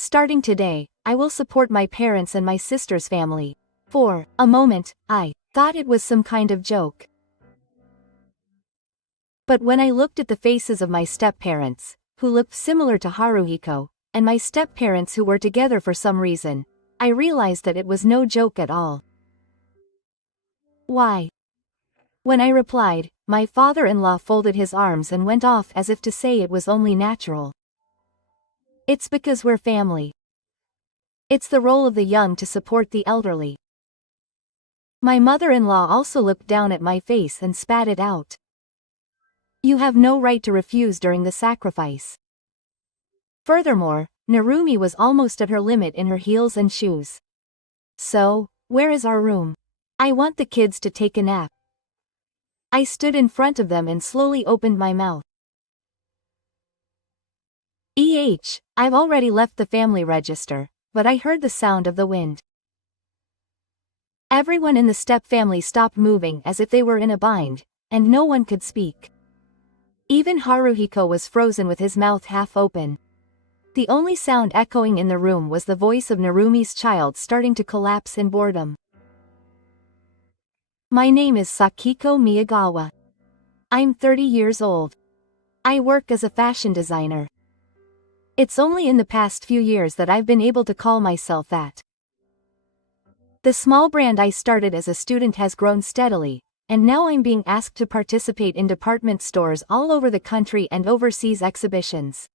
Starting today, I will support my parents and my sister's family. For a moment, I thought it was some kind of joke. But when I looked at the faces of my step-parents, who looked similar to Haruhiko, and my step-parents who were together for some reason, I realized that it was no joke at all. Why? When I replied, my father-in-law folded his arms and went off as if to say it was only natural. It's because we're family. It's the role of the young to support the elderly. My mother-in-law also looked down at my face and spat it out. You have no right to refuse during the sacrifice. Furthermore, Narumi was almost at her limit in her heels and shoes. So, where is our room? I want the kids to take a nap. I stood in front of them and slowly opened my mouth. I've already left the family register, but I heard the sound of the wind. Everyone in the step family stopped moving as if they were in a bind, and no one could speak. Even Haruhiko was frozen with his mouth half open. The only sound echoing in the room was the voice of Narumi's child starting to collapse in boredom. My name is Sakiko Miyagawa. I'm 30 years old. I work as a fashion designer. It's only in the past few years that I've been able to call myself that. The small brand I started as a student has grown steadily, and now I'm being asked to participate in department stores all over the country and overseas exhibitions.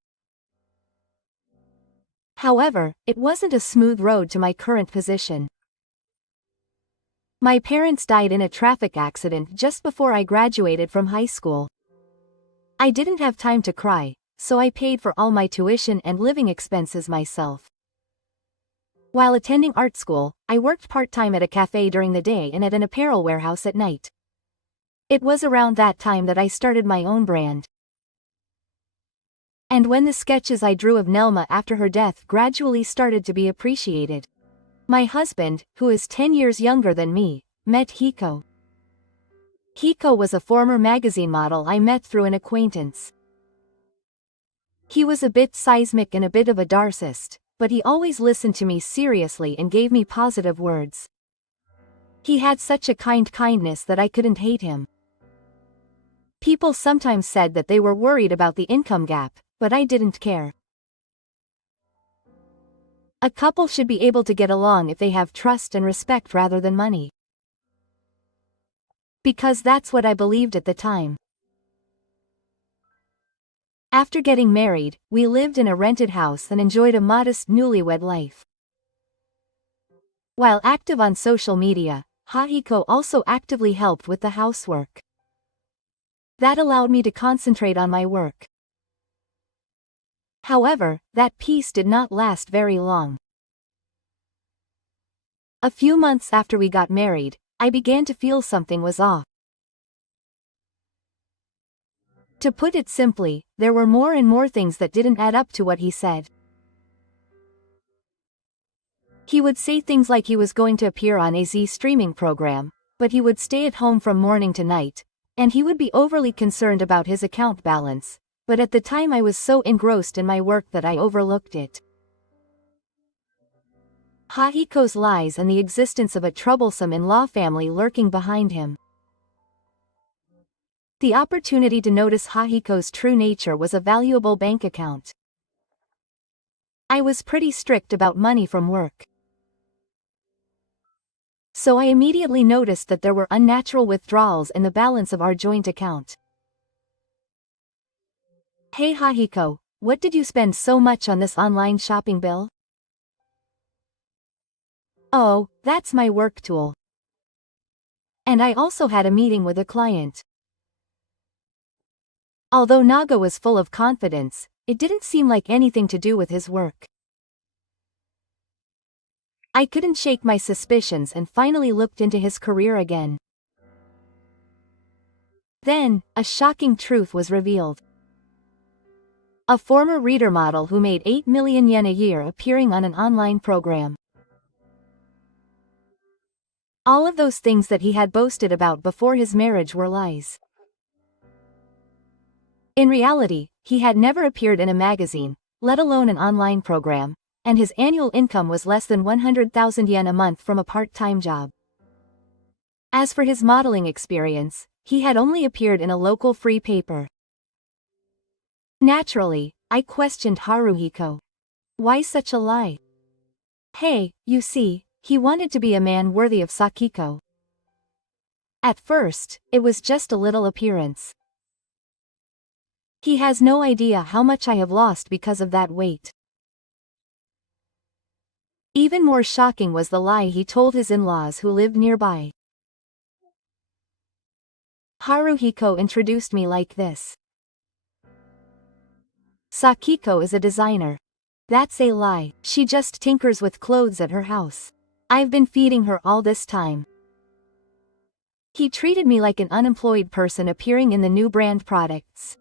However, it wasn't a smooth road to my current position. My parents died in a traffic accident just before I graduated from high school. I didn't have time to cry, so I paid for all my tuition and living expenses myself. While attending art school, I worked part-time at a cafe during the day and at an apparel warehouse at night. It was around that time that I started my own brand. And when the sketches I drew of Nelma after her death gradually started to be appreciated, my husband, who is 10 years younger than me, met Hiko. Hiko was a former magazine model I met through an acquaintance. He was a bit seismic and a bit of a narcissist, but he always listened to me seriously and gave me positive words. He had such a kindness that I couldn't hate him. People sometimes said that they were worried about the income gap, but I didn't care. A couple should be able to get along if they have trust and respect rather than money. Because that's what I believed at the time. After getting married, we lived in a rented house and enjoyed a modest newlywed life. While active on social media, Hahiko also actively helped with the housework. That allowed me to concentrate on my work. However, that peace did not last very long. A few months after we got married, I began to feel something was off. To put it simply, there were more and more things that didn't add up to what he said. He would say things like he was going to appear on a Z streaming program, but he would stay at home from morning to night, and he would be overly concerned about his account balance, but at the time I was so engrossed in my work that I overlooked it. Hahiko's lies and the existence of a troublesome in-law family lurking behind him. The opportunity to notice Hahiko's true nature was a valuable bank account. I was pretty strict about money from work. So I immediately noticed that there were unnatural withdrawals in the balance of our joint account. Hey Hahiko, what did you spend so much on this online shopping bill? Oh, that's my work tool. And I also had a meeting with a client. Although Naga was full of confidence, it didn't seem like anything to do with his work. I couldn't shake my suspicions and finally looked into his career again. Then, a shocking truth was revealed. A former reader model who made 8 million yen a year appearing on an online program. All of those things that he had boasted about before his marriage were lies. In reality, he had never appeared in a magazine, let alone an online program, and his annual income was less than 100,000 yen a month from a part-time job. As for his modeling experience, he had only appeared in a local free paper. Naturally, I questioned Haruhiko. Why such a lie? Hey, you see, he wanted to be a man worthy of Sakiko. At first, it was just a little appearance. He has no idea how much I have lost because of that weight. Even more shocking was the lie he told his in-laws who lived nearby. Haruhiko introduced me like this. Sakiko is a designer. That's a lie, she just tinkers with clothes at her house. I've been feeding her all this time. He treated me like an unemployed person appearing in the new brand products.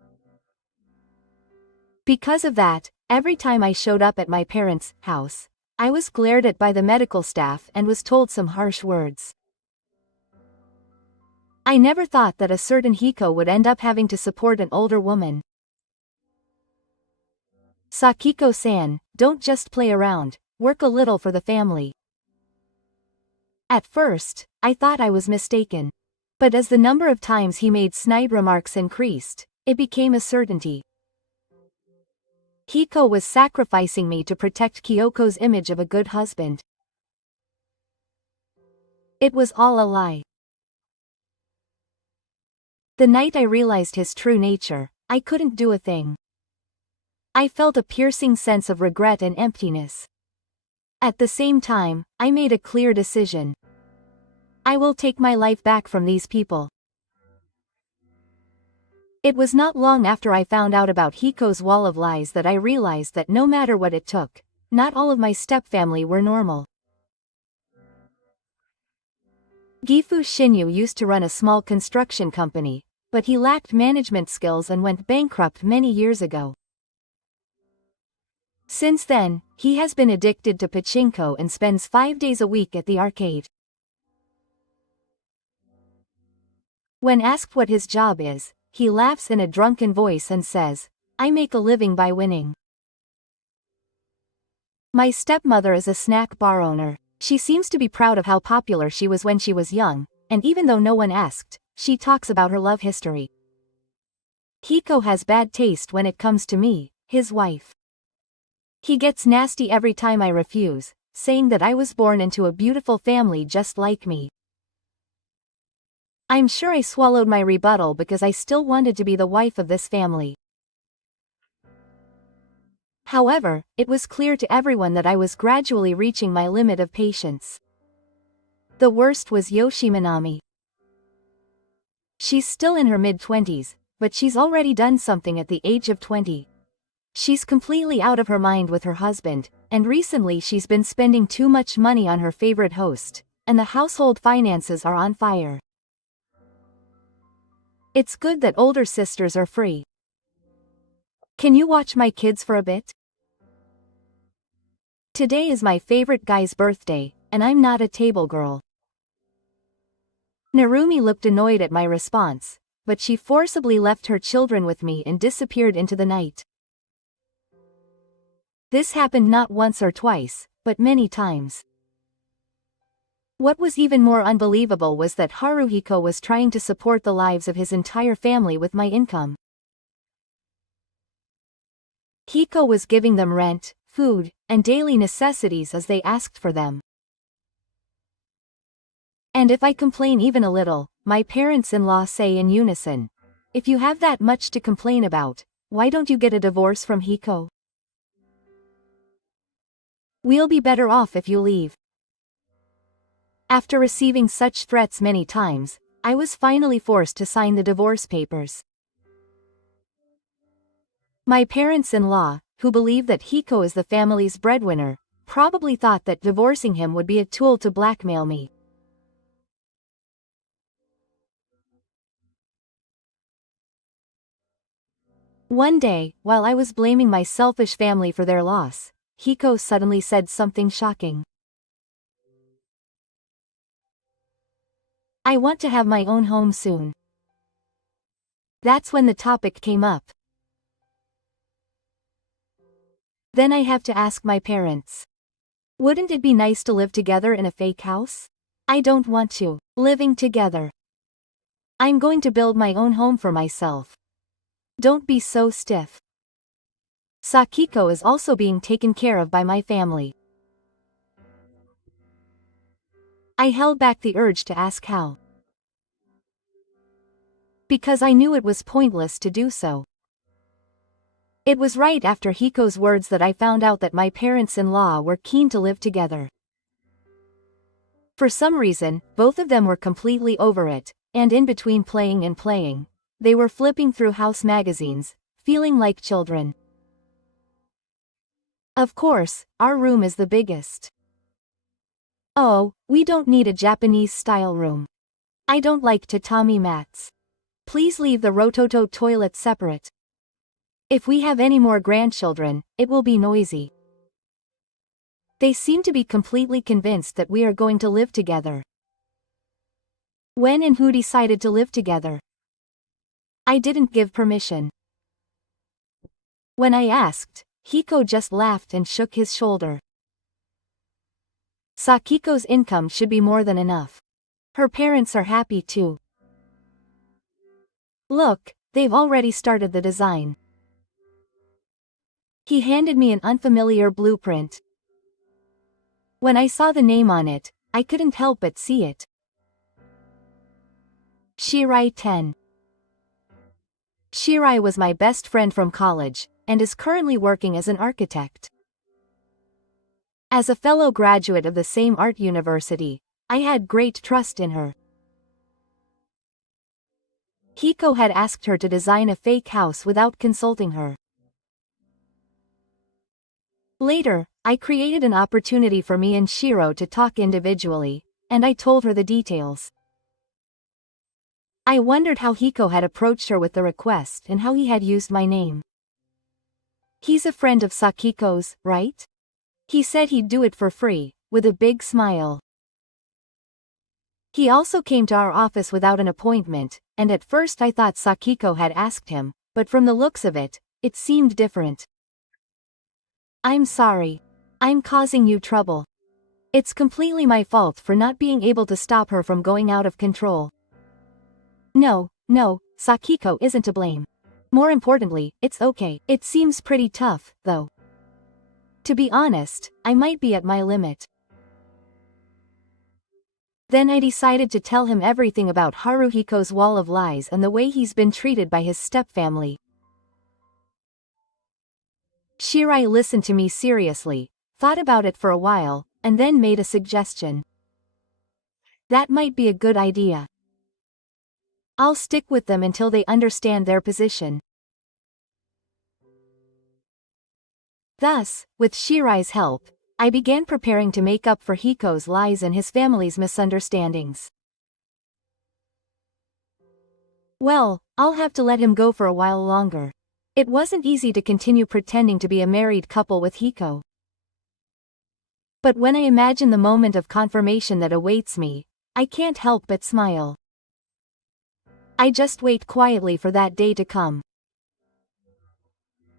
Because of that, every time I showed up at my parents' house, I was glared at by the medical staff and was told some harsh words. I never thought that a certain Hiko would end up having to support an older woman. Sakiko-san, don't just play around, work a little for the family. At first, I thought I was mistaken. But as the number of times he made snide remarks increased, it became a certainty. Hiko was sacrificing me to protect Kyoko's image of a good husband. It was all a lie. The night I realized his true nature, I couldn't do a thing. I felt a piercing sense of regret and emptiness. At the same time, I made a clear decision. I will take my life back from these people. It was not long after I found out about Hiko's wall of lies that I realized that no matter what it took, not all of my stepfamily were normal. Gifu Shinyu used to run a small construction company, but he lacked management skills and went bankrupt many years ago. Since then, he has been addicted to pachinko and spends 5 days a week at the arcade. When asked what his job is, he laughs in a drunken voice and says, "I make a living by winning." My stepmother is a snack bar owner. She seems to be proud of how popular she was when she was young, and even though no one asked, she talks about her love history. Hiko has bad taste when it comes to me, his wife. He gets nasty every time I refuse, saying that I was born into a beautiful family just like me. I'm sure I swallowed my rebuttal because I still wanted to be the wife of this family. However, it was clear to everyone that I was gradually reaching my limit of patience. The worst was Yoshiminami. She's still in her mid-20s, but she's already done something at the age of 20. She's completely out of her mind with her husband, and recently she's been spending too much money on her favorite host, and the household finances are on fire. It's good that older sisters are free. Can you watch my kids for a bit? Today is my favorite guy's birthday, and I'm not a table girl. Narumi looked annoyed at my response, but she forcibly left her children with me and disappeared into the night. This happened not once or twice, but many times. What was even more unbelievable was that Haruhiko was trying to support the lives of his entire family with my income. Hiko was giving them rent, food, and daily necessities as they asked for them. And if I complain even a little, my parents-in-law say in unison, "If you have that much to complain about, why don't you get a divorce from Hiko? We'll be better off if you leave." After receiving such threats many times, I was finally forced to sign the divorce papers. My parents-in-law, who believe that Hiko is the family's breadwinner, probably thought that divorcing him would be a tool to blackmail me. One day, while I was blaming my selfish family for their loss, Hiko suddenly said something shocking. "I want to have my own home soon." That's when the topic came up. Then I have to ask my parents. Wouldn't it be nice to live together in a fake house? I don't want to. Living together. I'm going to build my own home for myself. Don't be so stiff. Sakiko is also being taken care of by my family. I held back the urge to ask how. Because I knew it was pointless to do so. It was right after Hiko's words that I found out that my parents-in-law were keen to live together. For some reason, both of them were completely over it, and in between playing and playing, they were flipping through house magazines, feeling like children. Of course, our room is the biggest. Oh, we don't need a Japanese-style room. I don't like tatami mats. Please leave the rototo toilet separate. If we have any more grandchildren, it will be noisy. They seem to be completely convinced that we are going to live together. When and who decided to live together? I didn't give permission. When I asked, Hiko just laughed and shook his shoulder. Sakiko's income should be more than enough. Her parents are happy too. Look, they've already started the design. He handed me an unfamiliar blueprint. When I saw the name on it, I couldn't help but see it. Shirai 10. Shirai was my best friend from college, and is currently working as an architect. As a fellow graduate of the same art university, I had great trust in her. Hiko had asked her to design a fake house without consulting her. Later, I created an opportunity for me and Shiro to talk individually, and I told her the details. I wondered how Hiko had approached her with the request and how he had used my name. He's a friend of Sakiko's, right? He said he'd do it for free, with a big smile. He also came to our office without an appointment, and at first I thought Sakiko had asked him, but from the looks of it, it seemed different. I'm sorry. I'm causing you trouble. It's completely my fault for not being able to stop her from going out of control. No, Sakiko isn't to blame. More importantly, it's okay. It seems pretty tough, though. To be honest, I might be at my limit. Then I decided to tell him everything about Haruhiko's wall of lies and the way he's been treated by his stepfamily. Shirai listened to me seriously, thought about it for a while, and then made a suggestion. That might be a good idea. I'll stick with them until they understand their position. Thus, with Shirai's help, I began preparing to make up for Hiko's lies and his family's misunderstandings. Well, I'll have to let him go for a while longer. It wasn't easy to continue pretending to be a married couple with Hiko. But when I imagine the moment of confirmation that awaits me, I can't help but smile. I just wait quietly for that day to come.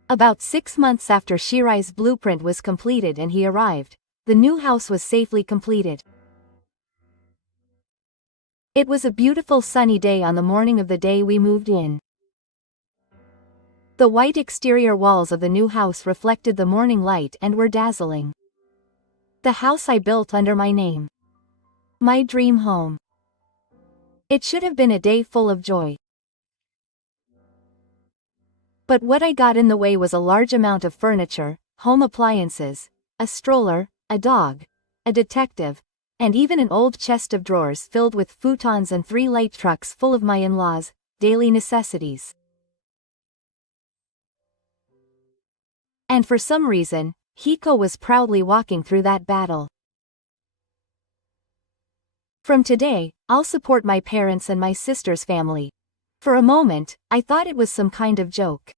About 6 months after Shirai's blueprint was completed and he arrived, the new house was safely completed. It was a beautiful sunny day on the morning of the day we moved in. The white exterior walls of the new house reflected the morning light and were dazzling. The house I built under my name. My dream home. It should have been a day full of joy. But what I got in the way was a large amount of furniture, home appliances, a stroller, a dog, a detective, and even an old chest of drawers filled with futons and 3 light trucks full of my in-laws' daily necessities. And for some reason, Hiko was proudly walking through that battle. From today, I'll support my parents and my sister's family. For a moment, I thought it was some kind of joke.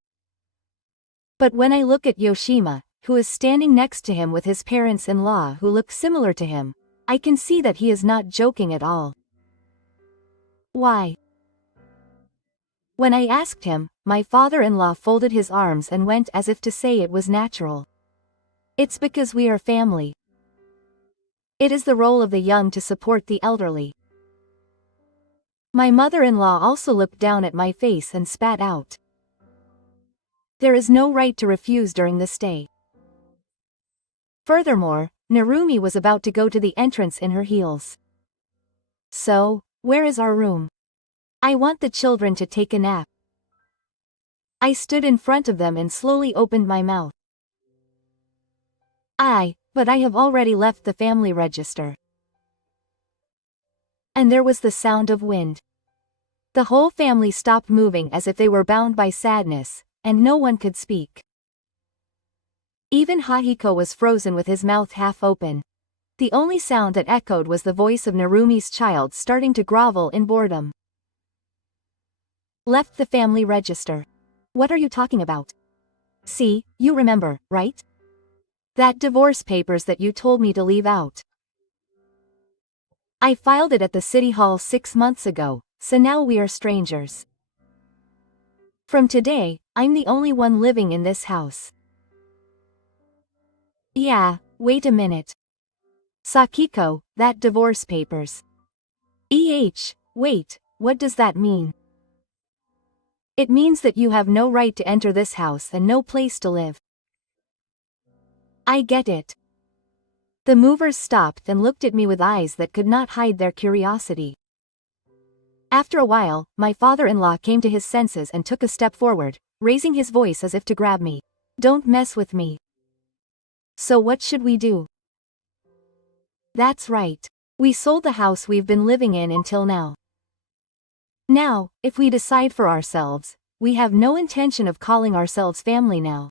But when I look at Yoshima, who is standing next to him with his parents-in-law who look similar to him, I can see that he is not joking at all. Why? When I asked him, my father-in-law folded his arms and went as if to say it was natural. It's because we are family. It is the role of the young to support the elderly. My mother-in-law also looked down at my face and spat out. There is no right to refuse during this stay. Furthermore, Narumi was about to go to the entrance in her heels. So, where is our room? I want the children to take a nap. I stood in front of them and slowly opened my mouth. But I have already left the family register. And there was the sound of wind. The whole family stopped moving as if they were bound by sadness, and no one could speak. Even Hahiko was frozen with his mouth half open. The only sound that echoed was the voice of Narumi's child starting to grovel in boredom. Left the family register. What are you talking about? See, you remember, right? That divorce papers that you told me to leave out. I filed it at the city hall 6 months ago, so now we are strangers. From today, I'm the only one living in this house. Yeah, wait a minute. Sakiko, that divorce papers. Wait, what does that mean? It means that you have no right to enter this house and no place to live. I get it. The movers stopped and looked at me with eyes that could not hide their curiosity. After a while, my father-in-law came to his senses and took a step forward, raising his voice as if to grab me. Don't mess with me. So what should we do? That's right. We sold the house we've been living in until now. Now, if we decide for ourselves, we have no intention of calling ourselves family now.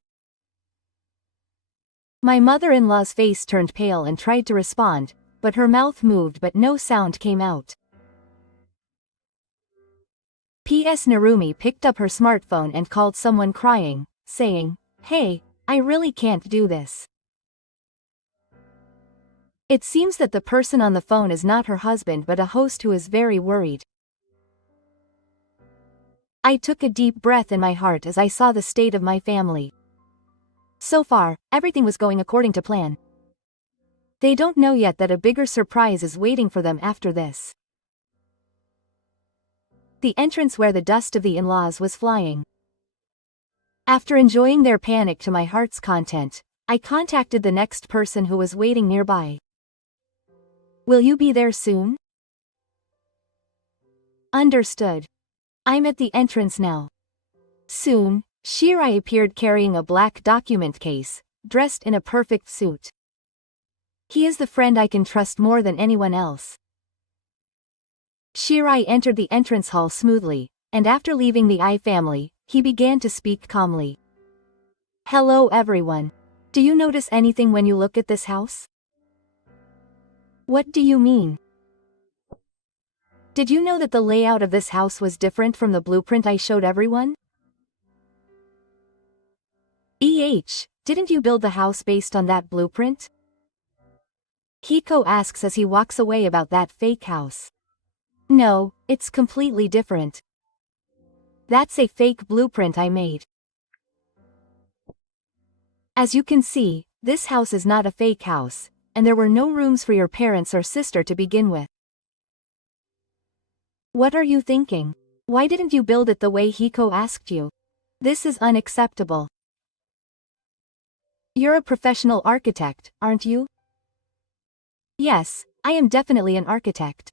My mother-in-law's face turned pale and tried to respond, but her mouth moved but no sound came out. P.S. Narumi picked up her smartphone and called someone crying, saying, "Hey, I really can't do this." It seems that the person on the phone is not her husband but a host who is very worried. I took a deep breath in my heart as I saw the state of my family. So far, everything was going according to plan. They don't know yet that a bigger surprise is waiting for them after this. The entrance where the dust of the in-laws was flying. After enjoying their panic to my heart's content, I contacted the next person who was waiting nearby. Will you be there soon? Understood. I'm at the entrance now. Soon, Shirai appeared carrying a black document case, dressed in a perfect suit. He is the friend I can trust more than anyone else. Shirai entered the entrance hall smoothly, and after leaving the I family, he began to speak calmly. Hello everyone. Do you notice anything when you look at this house? What do you mean? Did you know that the layout of this house was different from the blueprint I showed everyone? Didn't you build the house based on that blueprint? Hiko asks as he walks away about that fake house. No, it's completely different. That's a fake blueprint I made. As you can see, this house is not a fake house, and there were no rooms for your parents or sister to begin with. What are you thinking? Why didn't you build it the way Hiko asked you? This is unacceptable. You're a professional architect, aren't you? Yes, I am definitely an architect.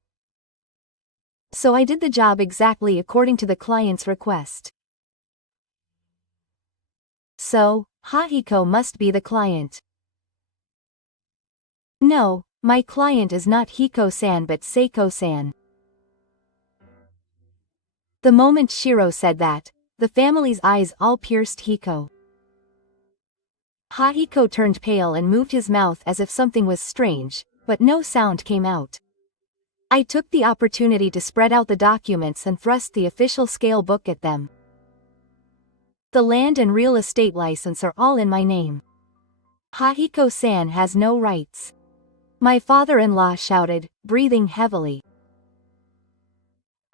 So I did the job exactly according to the client's request. So, Hahiko must be the client. No, my client is not Hiko-san but Seiko-san. The moment Shiro said that, the family's eyes all pierced Hiko. Hahiko turned pale and moved his mouth as if something was strange, but no sound came out. I took the opportunity to spread out the documents and thrust the official scale book at them. The land and real estate license are all in my name. Hahiko-san has no rights. My father-in-law shouted, breathing heavily.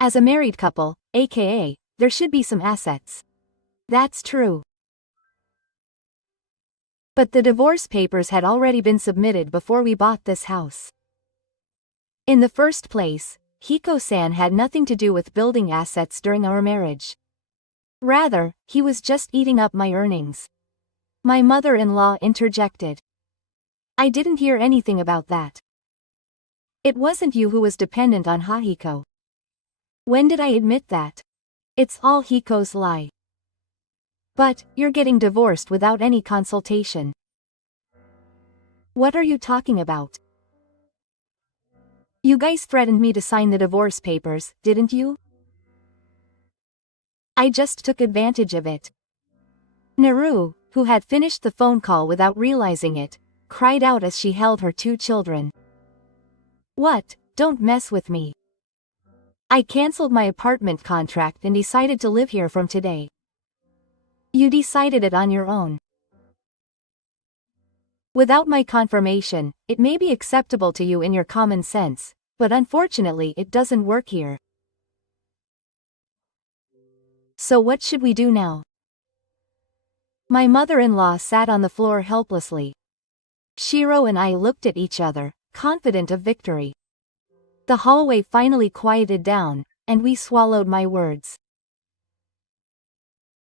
As a married couple, aka, there should be some assets. That's true. But the divorce papers had already been submitted before we bought this house. In the first place, Hiko-san had nothing to do with building assets during our marriage. Rather, he was just eating up my earnings. My mother-in-law interjected. I didn't hear anything about that. It wasn't you who was dependent on Hahiko. When did I admit that? It's all Hiko's lie. But, you're getting divorced without any consultation. What are you talking about? You guys threatened me to sign the divorce papers, didn't you? I just took advantage of it. Naru, who had finished the phone call without realizing it, cried out as she held her 2 children. What? Don't mess with me. I cancelled my apartment contract and decided to live here from today. You decided it on your own. Without my confirmation, it may be acceptable to you in your common sense, but unfortunately it doesn't work here. So what should we do now? My mother-in-law sat on the floor helplessly. Shiro and I looked at each other, confident of victory. The hallway finally quieted down, and we swallowed my words.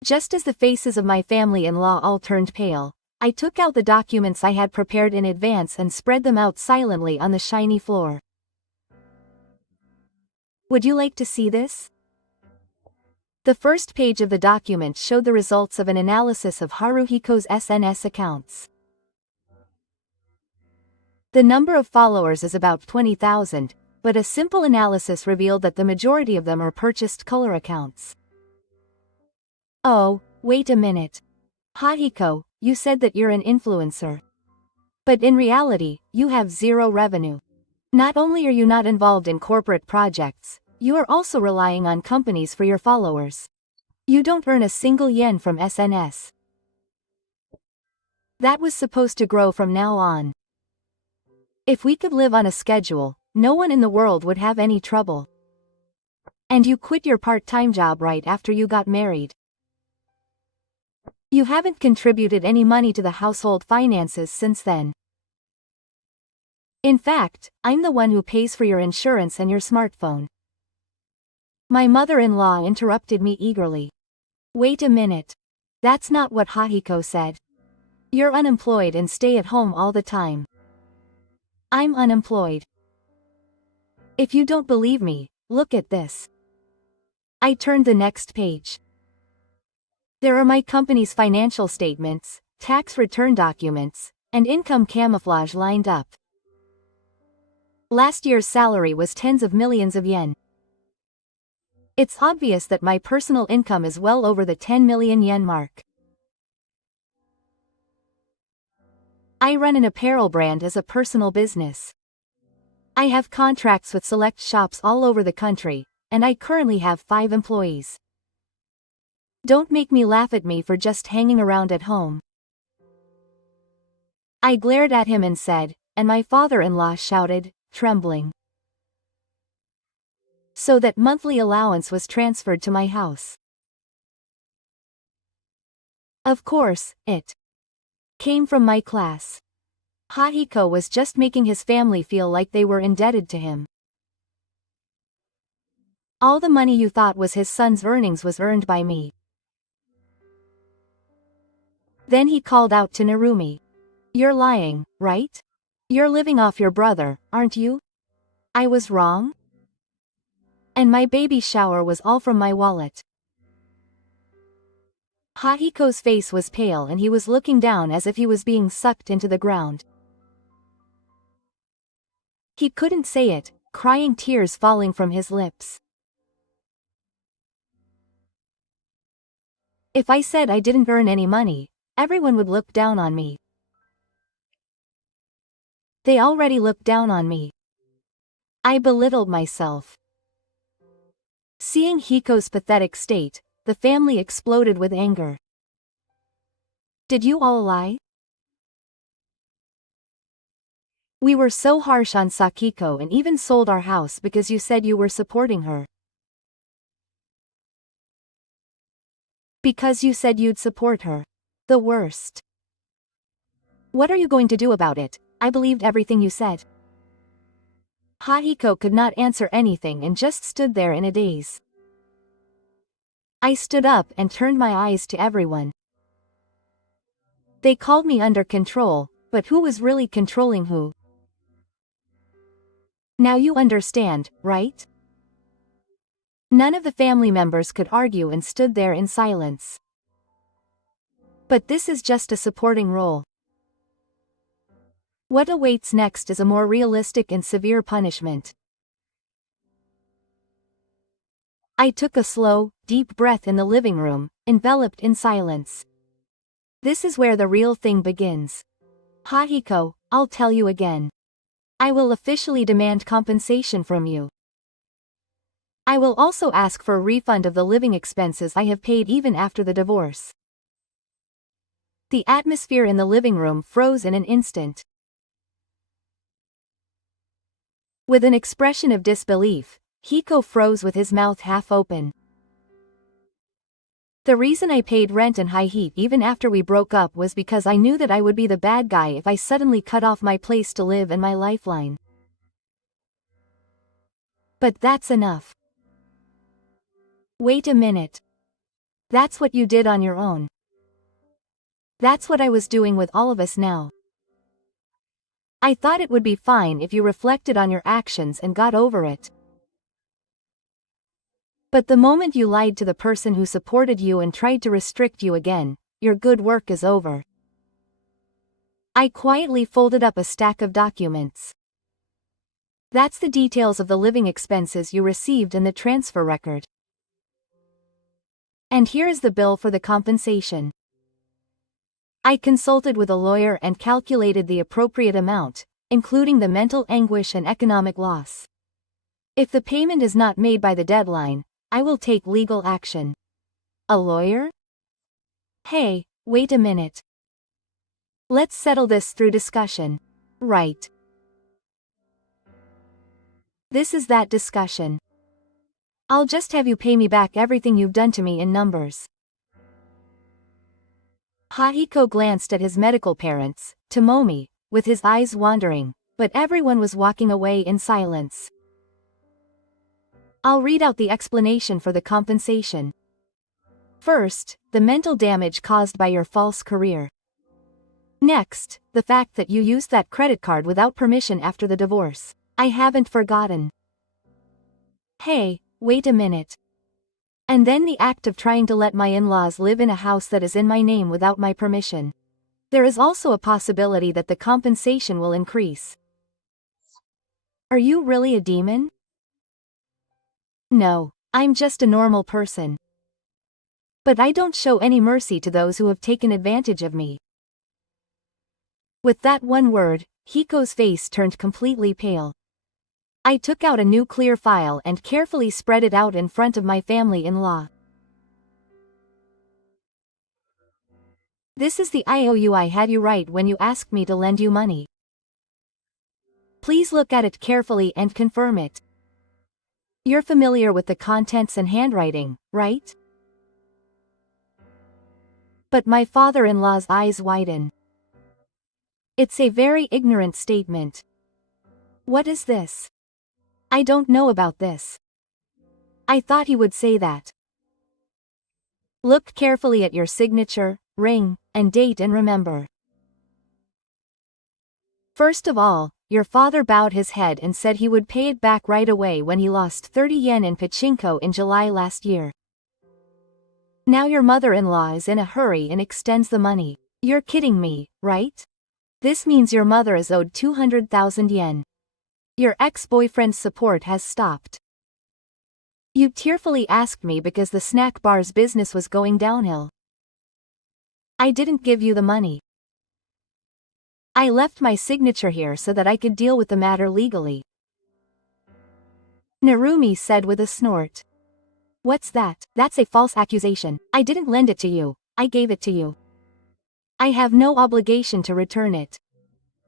Just as the faces of my family-in-law all turned pale, I took out the documents I had prepared in advance and spread them out silently on the shiny floor. Would you like to see this? The first page of the document showed the results of an analysis of Haruhiko's SNS accounts. The number of followers is about 20,000, but a simple analysis revealed that the majority of them are purchased color accounts. Oh, wait a minute. Hahiko, you said that you're an influencer. But in reality, you have zero revenue. Not only are you not involved in corporate projects, you are also relying on companies for your followers. You don't earn a single yen from SNS. That was supposed to grow from now on. If we could live on a schedule, no one in the world would have any trouble. And you quit your part-time job right after you got married. You haven't contributed any money to the household finances since then. In fact, I'm the one who pays for your insurance and your smartphone. My mother-in-law interrupted me eagerly. Wait a minute. That's not what Hahiko said. You're unemployed and stay at home all the time. I'm unemployed. If you don't believe me, look at this. I turned the next page. There are my company's financial statements, tax return documents, and income camouflage lined up. Last year's salary was tens of millions of yen. It's obvious that my personal income is well over the 10 million yen mark. I run an apparel brand as a personal business. I have contracts with select shops all over the country, and I currently have 5 employees. Don't make me laugh at me for just hanging around at home. I glared at him and said, and my father-in-law shouted, trembling. So that monthly allowance was transferred to my house. Of course, it came from my class. Hahiko was just making his family feel like they were indebted to him. All the money you thought was his son's earnings was earned by me. Then he called out to Narumi. You're lying, right? You're living off your brother, aren't you? I was wrong? And my baby shower was all from my wallet. Hahiko's face was pale and he was looking down as if he was being sucked into the ground. He couldn't say it, crying tears falling from his lips. If I said I didn't earn any money, everyone would look down on me. They already looked down on me. I belittled myself. Seeing Hiko's pathetic state, the family exploded with anger. Did you all lie? We were so harsh on Sakiko and even sold our house because you said you were supporting her. Because you said you'd support her. The worst. What are you going to do about it? I believed everything you said. Hahiko could not answer anything and just stood there in a daze. I stood up and turned my eyes to everyone. They called me under control, but who was really controlling who? Now you understand, right? None of the family members could argue and stood there in silence. But this is just a supporting role. What awaits next is a more realistic and severe punishment. I took a slow, deep breath in the living room, enveloped in silence. This is where the real thing begins. Hahiko, I'll tell you again. I will officially demand compensation from you. I will also ask for a refund of the living expenses I have paid even after the divorce. The atmosphere in the living room froze in an instant. With an expression of disbelief, Hiko froze with his mouth half open. The reason I paid rent and high heat even after we broke up was because I knew that I would be the bad guy if I suddenly cut off my place to live and my lifeline. But that's enough. Wait a minute. That's what you did on your own. That's what I was doing with all of us now. I thought it would be fine if you reflected on your actions and got over it. But the moment you lied to the person who supported you and tried to restrict you again, your good work is over. I quietly folded up a stack of documents. That's the details of the living expenses you received and the transfer record. And here is the bill for the compensation. I consulted with a lawyer and calculated the appropriate amount, including the mental anguish and economic loss. If the payment is not made by the deadline, I will take legal action. A lawyer? Hey, wait a minute. Let's settle this through discussion. Right. This is that discussion. I'll just have you pay me back everything you've done to me in numbers. Hahiko glanced at his medical parents, Tomomi, with his eyes wandering, but everyone was walking away in silence. I'll read out the explanation for the compensation. First, the mental damage caused by your false career. Next, the fact that you used that credit card without permission after the divorce. I haven't forgotten. Hey, wait a minute. And then the act of trying to let my in-laws live in a house that is in my name without my permission. There is also a possibility that the compensation will increase. Are you really a demon? No, I'm just a normal person. But I don't show any mercy to those who have taken advantage of me. With that one word, Hiko's face turned completely pale. I took out a new clear file and carefully spread it out in front of my family-in-law. This is the IOU I had you write when you asked me to lend you money. Please look at it carefully and confirm it. You're familiar with the contents and handwriting, right? But my father-in-law's eyes widen. It's a very ignorant statement. What is this? I don't know about this. I thought he would say that. Look carefully at your signature, ring, and date and remember. First of all, your father bowed his head and said he would pay it back right away when he lost 30 yen in pachinko in July last year. Now your mother-in-law is in a hurry and extends the money. You're kidding me, right? This means your mother is owed 200,000 yen. Your ex-boyfriend's support has stopped. You tearfully asked me because the snack bar's business was going downhill. I didn't give you the money. I left my signature here so that I could deal with the matter legally. Narumi said with a snort. What's that? That's a false accusation. I didn't lend it to you, I gave it to you. I have no obligation to return it.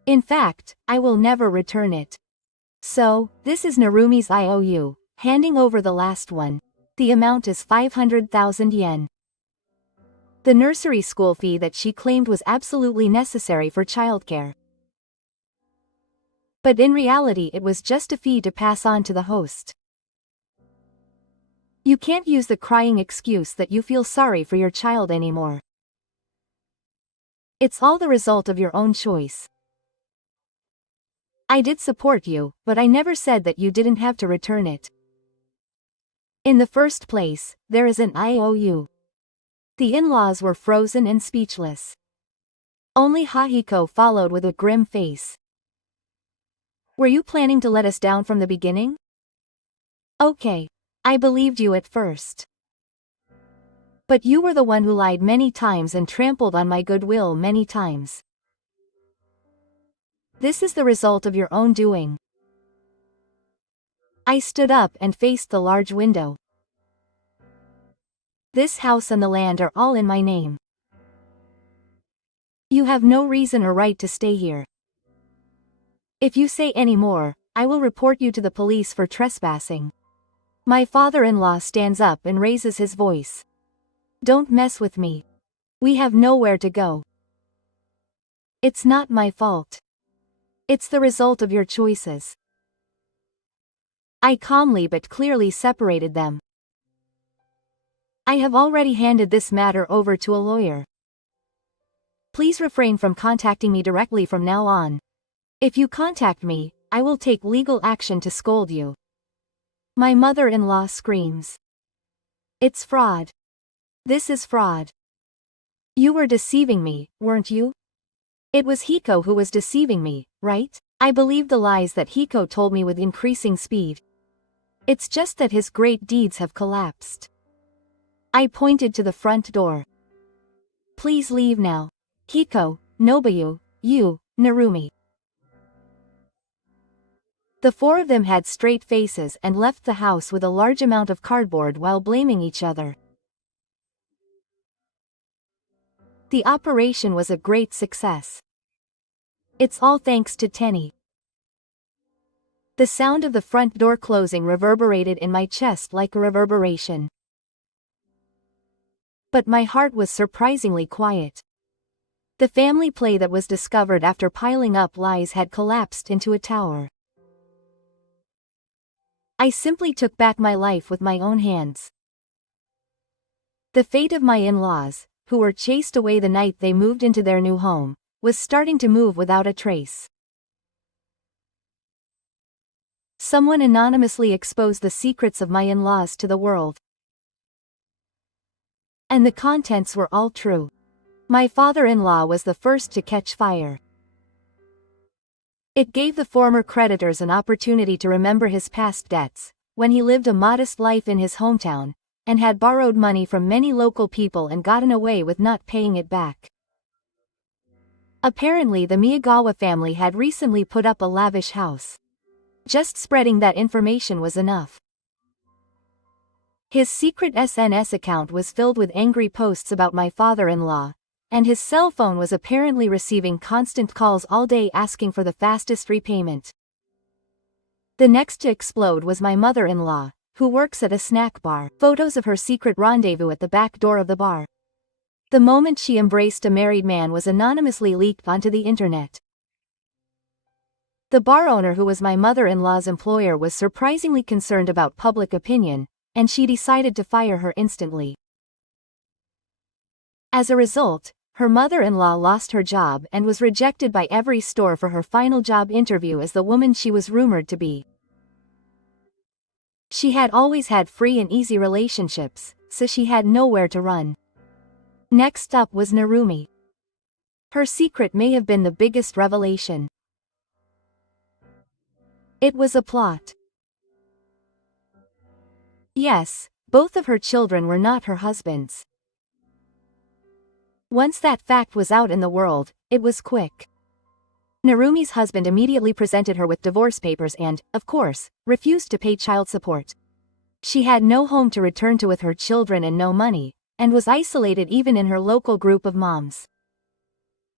In fact, I will never return it. So, this is Narumi's IOU, handing over the last one. The amount is 500,000 yen. the nursery school fee that she claimed was absolutely necessary for childcare. But in reality it was just a fee to pass on to the host. You can't use the crying excuse that you feel sorry for your child anymore. It's all the result of your own choice. I did support you, but I never said that you didn't have to return it. In the first place, there is an IOU. The in-laws were frozen and speechless. Only Hahiko followed with a grim face. Were you planning to let us down from the beginning? Okay. I believed you at first. But you were the one who lied many times and trampled on my goodwill many times. This is the result of your own doing. I stood up and faced the large window. This house and the land are all in my name. You have no reason or right to stay here. If you say any more, I will report you to the police for trespassing. My father-in-law stands up and raises his voice. Don't mess with me. We have nowhere to go. It's not my fault. It's the result of your choices. I calmly but clearly separated them. I have already handed this matter over to a lawyer. Please refrain from contacting me directly from now on. If you contact me, I will take legal action to scold you. My mother-in-law screams. It's fraud. This is fraud. You were deceiving me, weren't you? It was Hiko who was deceiving me, right? I believed the lies that Hiko told me with increasing speed. It's just that his great deeds have collapsed. I pointed to the front door. Please leave now. Hiko, Nobuyu, you, Narumi. The four of them had straight faces and left the house with a large amount of cardboard while blaming each other. The operation was a great success. It's all thanks to Tenny. The sound of the front door closing reverberated in my chest like a reverberation. But my heart was surprisingly quiet. The family play that was discovered after piling up lies had collapsed into a tower. I simply took back my life with my own hands. The fate of my in-laws, who were chased away the night they moved into their new home, was starting to move without a trace. Someone anonymously exposed the secrets of my in-laws to the world. And the contents were all true. My father-in-law was the first to catch fire. It gave the former creditors an opportunity to remember his past debts, when he lived a modest life in his hometown, and had borrowed money from many local people and gotten away with not paying it back. Apparently the Miyagawa family had recently put up a lavish house. Just spreading that information was enough. His secret SNS account was filled with angry posts about my father-in-law, and his cell phone was apparently receiving constant calls all day asking for the fastest repayment. The next to explode was my mother-in-law, who works at a snack bar. Photos of her secret rendezvous at the back door of the bar. The moment she embraced a married man was anonymously leaked onto the internet. The bar owner, who was my mother-in-law's employer, was surprisingly concerned about public opinion, and she decided to fire her instantly. As a result, her mother-in-law lost her job and was rejected by every store for her final job interview as the woman she was rumored to be. She had always had free and easy relationships, so she had nowhere to run. Next up was Narumi. Her secret may have been the biggest revelation. It was a plot. Yes, both of her children were not her husband's. Once that fact was out in the world, it was quick. Narumi's husband immediately presented her with divorce papers and, of course, refused to pay child support. She had no home to return to with her children and no money, and was isolated even in her local group of moms.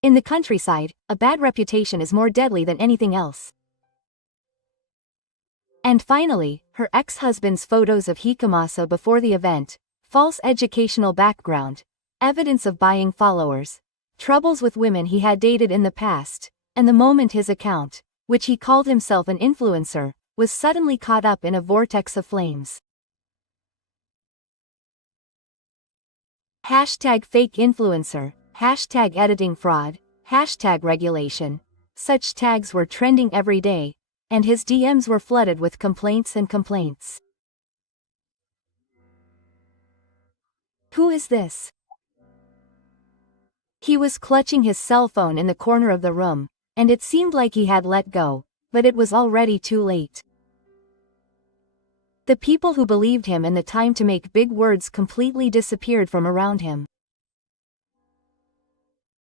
In the countryside, a bad reputation is more deadly than anything else. And finally, her ex-husband's photos of Hikamasa before the event, false educational background, evidence of buying followers, troubles with women he had dated in the past, and the moment his account, which he called himself an influencer, was suddenly caught up in a vortex of flames. Hashtag fake influencer, hashtag editing fraud, hashtag regulation. Such tags were trending every day, and his DMs were flooded with complaints and complaints. Who is this? He was clutching his cell phone in the corner of the room, and it seemed like he had let go, but it was already too late. The people who believed him and the time to make big words completely disappeared from around him.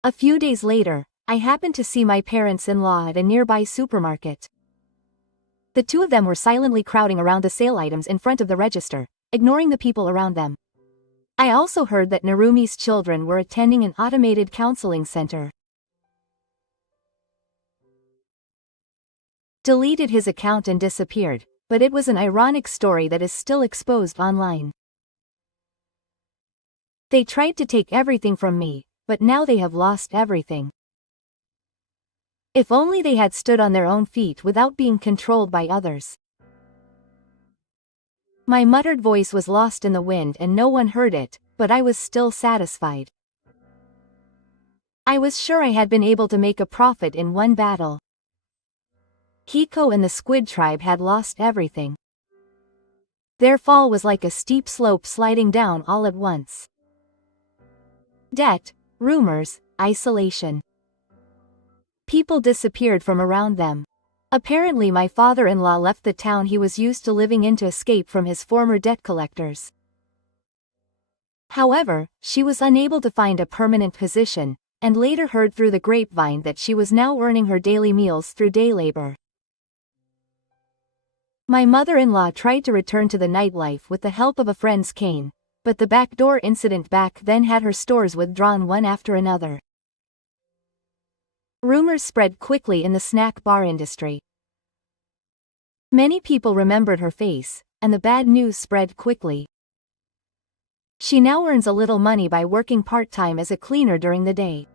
A few days later, I happened to see my parents-in-law at a nearby supermarket. The two of them were silently crowding around the sale items in front of the register, ignoring the people around them. I also heard that Narumi's children were attending an automated counseling center. Deleted his account and disappeared, but it was an ironic story that is still exposed online. They tried to take everything from me, but now they have lost everything. If only they had stood on their own feet without being controlled by others. My muttered voice was lost in the wind and no one heard it, but I was still satisfied. I was sure I had been able to make a profit in one battle. Hiko and the squid tribe had lost everything. Their fall was like a steep slope sliding down all at once. Debt, rumors, isolation. People disappeared from around them. Apparently my father-in-law left the town he was used to living in to escape from his former debt collectors. However, she was unable to find a permanent position, and later heard through the grapevine that she was now earning her daily meals through day labor. My mother-in-law tried to return to the nightlife with the help of a friend's cane, but the backdoor incident back then had her stores withdrawn one after another. Rumors spread quickly in the snack bar industry. Many people remembered her face, and the bad news spread quickly. She now earns a little money by working part-time as a cleaner during the day.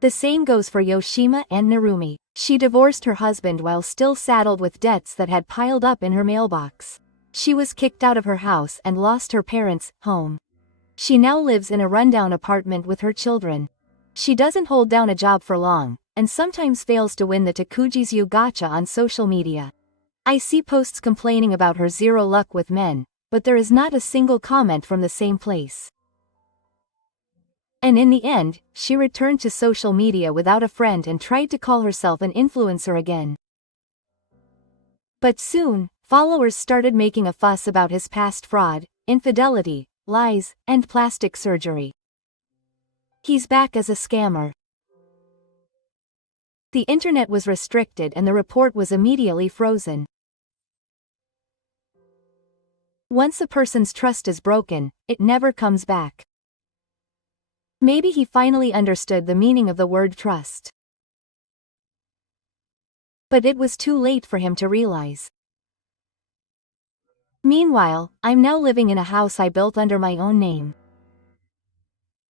The same goes for Yoshima and Narumi. She divorced her husband while still saddled with debts that had piled up in her mailbox. She was kicked out of her house and lost her parents' home. She now lives in a rundown apartment with her children. She doesn't hold down a job for long, and sometimes fails to win the Takujizu gacha on social media. I see posts complaining about her zero luck with men, but there is not a single comment from the same place. And in the end, she returned to social media without a friend and tried to call herself an influencer again. But soon, followers started making a fuss about his past fraud, infidelity, lies, and plastic surgery. He's back as a scammer. The internet was restricted and the report was immediately frozen. Once a person's trust is broken, it never comes back. Maybe he finally understood the meaning of the word trust. But it was too late for him to realize. Meanwhile, I'm now living in a house I built under my own name.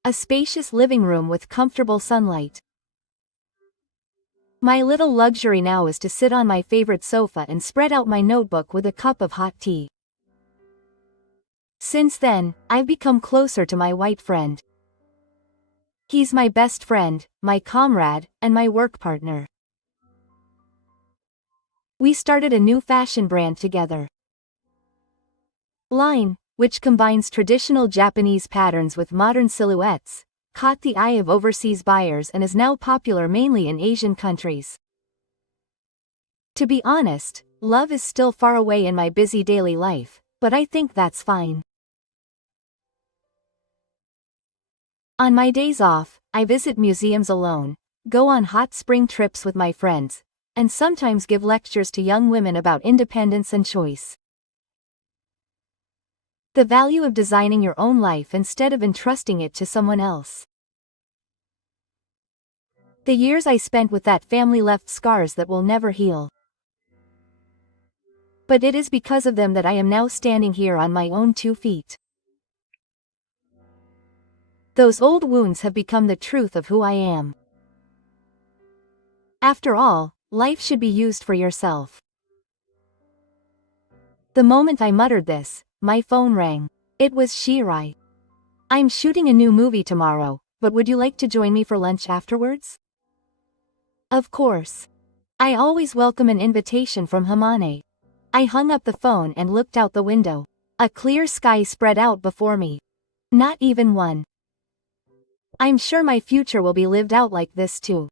A spacious living room with comfortable sunlight. My little luxury now is to sit on my favorite sofa and spread out my notebook with a cup of hot tea. Since then, I've become closer to my white friend. He's my best friend, my comrade, and my work partner. We started a new fashion brand together. Line, which combines traditional Japanese patterns with modern silhouettes, caught the eye of overseas buyers and is now popular mainly in Asian countries. To be honest, love is still far away in my busy daily life, but I think that's fine. On my days off, I visit museums alone, go on hot spring trips with my friends, and sometimes give lectures to young women about independence and choice. The value of designing your own life instead of entrusting it to someone else. The years I spent with that family left scars that will never heal. But it is because of them that I am now standing here on my own 2 feet. Those old wounds have become the truth of who I am. After all, life should be used for yourself. The moment I muttered this, my phone rang. It was Shirai. I'm shooting a new movie tomorrow, but would you like to join me for lunch afterwards? Of course. I always welcome an invitation from Hamane. I hung up the phone and looked out the window. A clear sky spread out before me. Not even one. I'm sure my future will be lived out like this too.